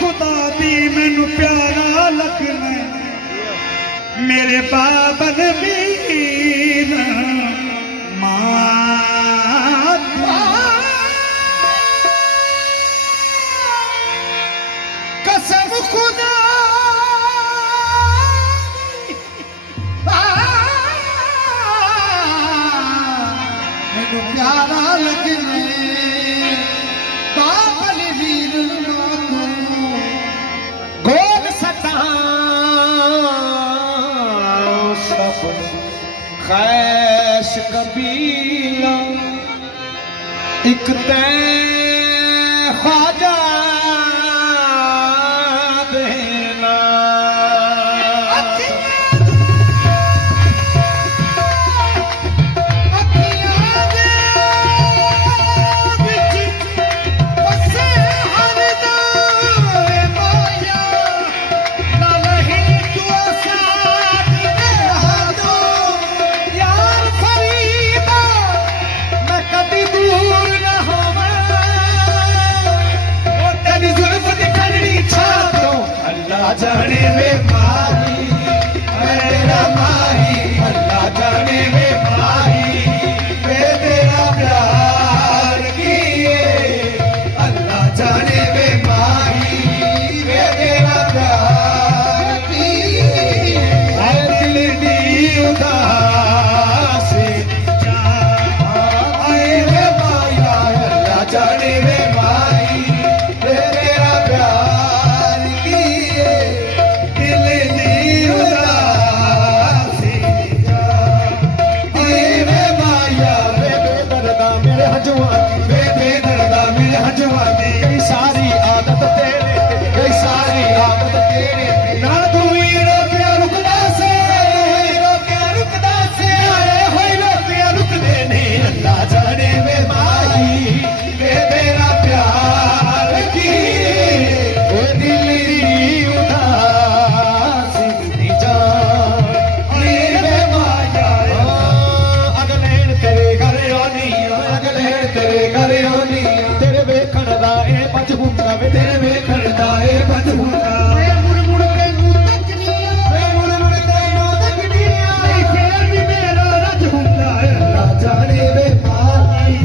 खुदा दी मैनू प्यारा लगना मेरे बाबन वीर कसम खुदा मैनू प्यारा लगना बाबन वीर गोल सदा सब खैश कबीला एक तै ख्वाजा देना जाने में माही मेरा माही अल्लाह जाने में माही मैं तेरा प्यार किए अल्लाह जाने में माही मैं तेरा प्यार किए दिल दी उदास आए वे माया अल्लाह जाने में माही मैं तेरा प्यार किए गई सारी आदत तेरे गई सारी आदत तेरे ना तू ही रोकिया रुकदा से आए होए रोकिया रुकदे नहीं अल्लाह जाने में माही वे तेरा प्यार की ओ दिल दी उदासी दी जान आए वे माया अगले तेरे घर आनी अगले तेरे घर आनी तेरे वेखण दा ए बच हुंदा वे तेरे वेखण दा ए बच हुंदा वे मुड़ मुड़ के मुंह तकनिया वे मुड़ मुड़ के मुंह तकनिया फेर भी मेरा रज हुंदा है अल्लाह जाने वे माही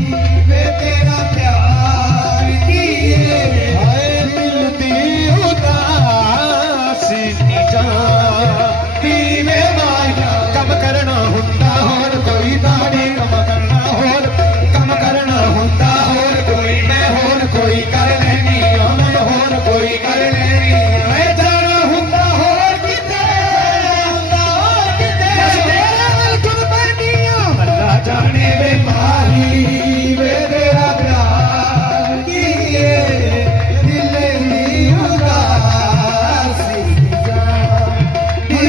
वे तेरा प्यार किए हाय दिल दी उदासी नी जाती वे माया कम करना हुंदा होर कोई दाड़ी कम करना होर कम करना हुंदा होर कोई मैं होर कोई कर लेनी मैं होर कोई कर लेनी मैं जाना हुंदा होर किते कुर्बानियां अल्लाह जाने वे माही वे तेरा प्यार किए दिल दी उदासी जाती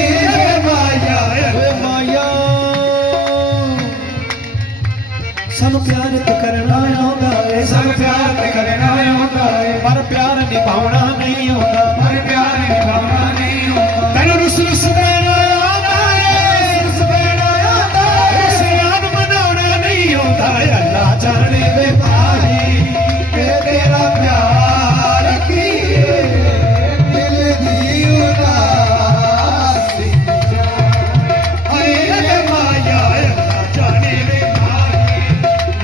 माया सानू प्यार ते करना आउंदा है सानू प्यार ते करना आउंदा है पर प्यार निभाउणा नहीं आउंदा पर प्यार निभाउणा नहीं आउंदा तैनू रुस रुस देना आउंदा है रुस देना आउंदा है सियान मनाउणा नहीं आउंदा है अल्लाह जाने वे माही वे तेरा प्यार किए दिल दी उदासी आए माया अल्लाह जाने वे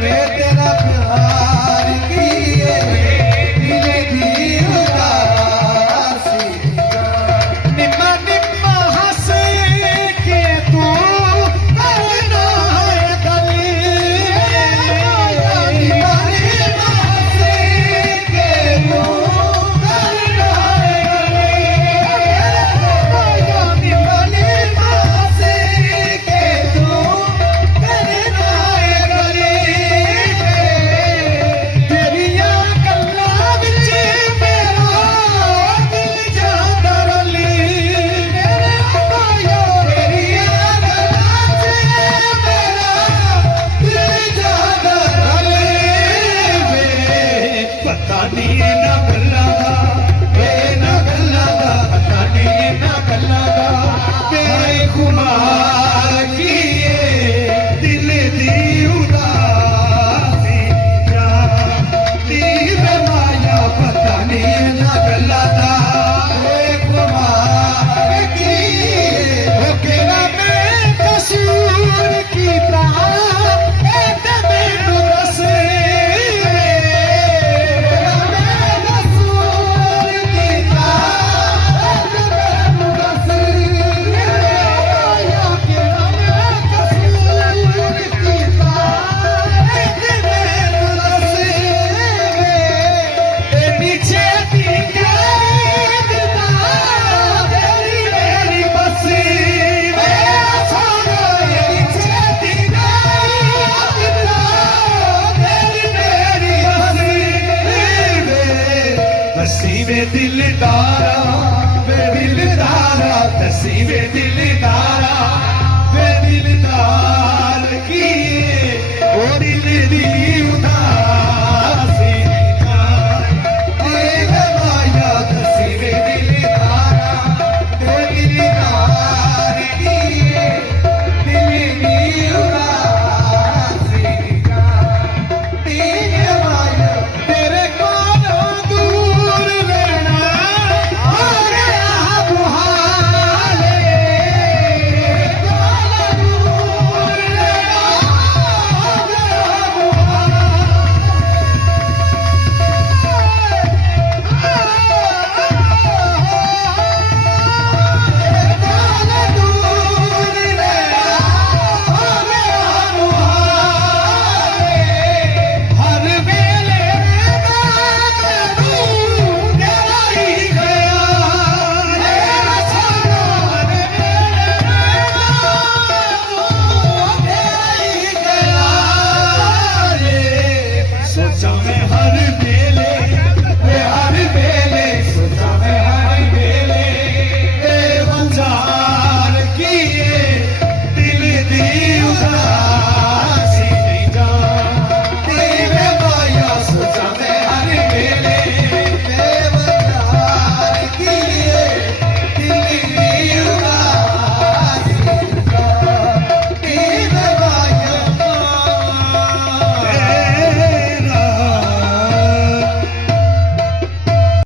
वे तेरा प्यार किए दिल दी उदासी निम्मा निम्मा हंस के तू करना है गली निम्मा निम्मा हंस के तू करना है गली निम्मा निम्मा हंस के तू करना है गली तेरिया गल्लां विच मेरा दिल जांदा रली मेरे माया तेरिया गल्लां विच मेरा दिल जांदा रली पता नहीं ना गल्लां दा ना गल्लां दा पता नहीं ना गल्लां दा तेरे खुमार किए दिल दी उदासी जाती वे माया पता नहीं ना गल्लां दा ਵੇ ਦਿਲਦਾਰਾ, ਵੇ ਦਿਲਦਾਰਾ, ਦੱਸੀ ਵੇ ਦਿਲਦਾਰਾ।